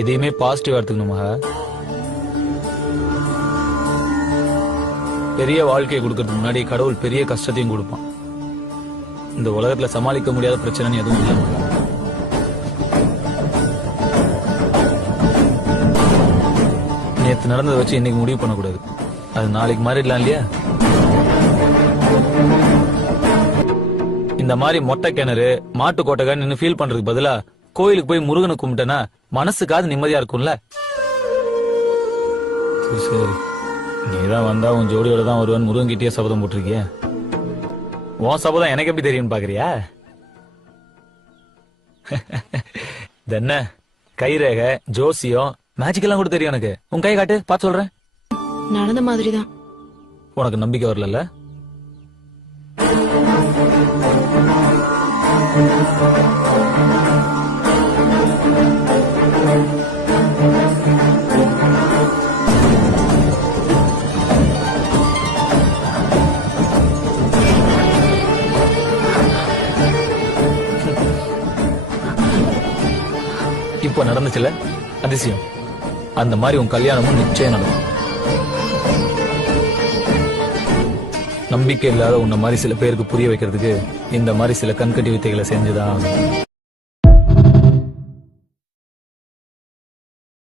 எதையுமே பாசிட்டிவா எடுத்துக்கணுமா? பெரிய வாழ்க்கையை கொடுக்கறதுக்கு முன்னாடி கடவுள் பெரிய கஷ்டத்தையும் கொடுப்பான். இந்த உலகத்துல சமாளிக்க முடியாத பிரச்சனைன்னு எதுவும் இல்லை. நேத்து நடந்ததை வச்சு இன்னைக்கு முடிவு பண்ணக்கூடாது. அது நாளைக்கு மாறிடலாம் இல்லையா? இந்த மாதிரி மொட்டை கிணறு மாட்டு கோட்டைக்கான்னு நின்று ஃபீல் பண்றதுக்கு பதிலா கோயிலுக்கு போய் முருகனை கும்பிட்டேன்னா மனசுக்காவது நிம்மதியா இருக்கும்ல. சரி, நீதான் வந்தா உன் ஜோடியோட தான் வருவன் முருகன் கிட்டே சபதம் போட்டிருக்கிய. உன் சபதம் எனக்கு எப்படி தெரியும் பாக்குறியா? என்ன கைரேகை, ஜோசியம், மேஜிக் எல்லாம் கூட தெரியும் எனக்கு. உன் கை காட்டு, பார்த்து சொல்றேன். நடந்த மாதிரிதான். உனக்கு நம்பிக்கை வரல? இப்போ நடந்துச்சுல அதிசயம், அந்த மாதிரி உன் கல்யாணமும் நிச்சயம் நடக்கும். நம்பிக்கை இல்லாத உன்ன மாதிரி சில பேருக்கு புரிய வைக்கிறதுக்கு இந்த மாதிரி சில கண்கட்டி வித்தைகளை செஞ்சுதான்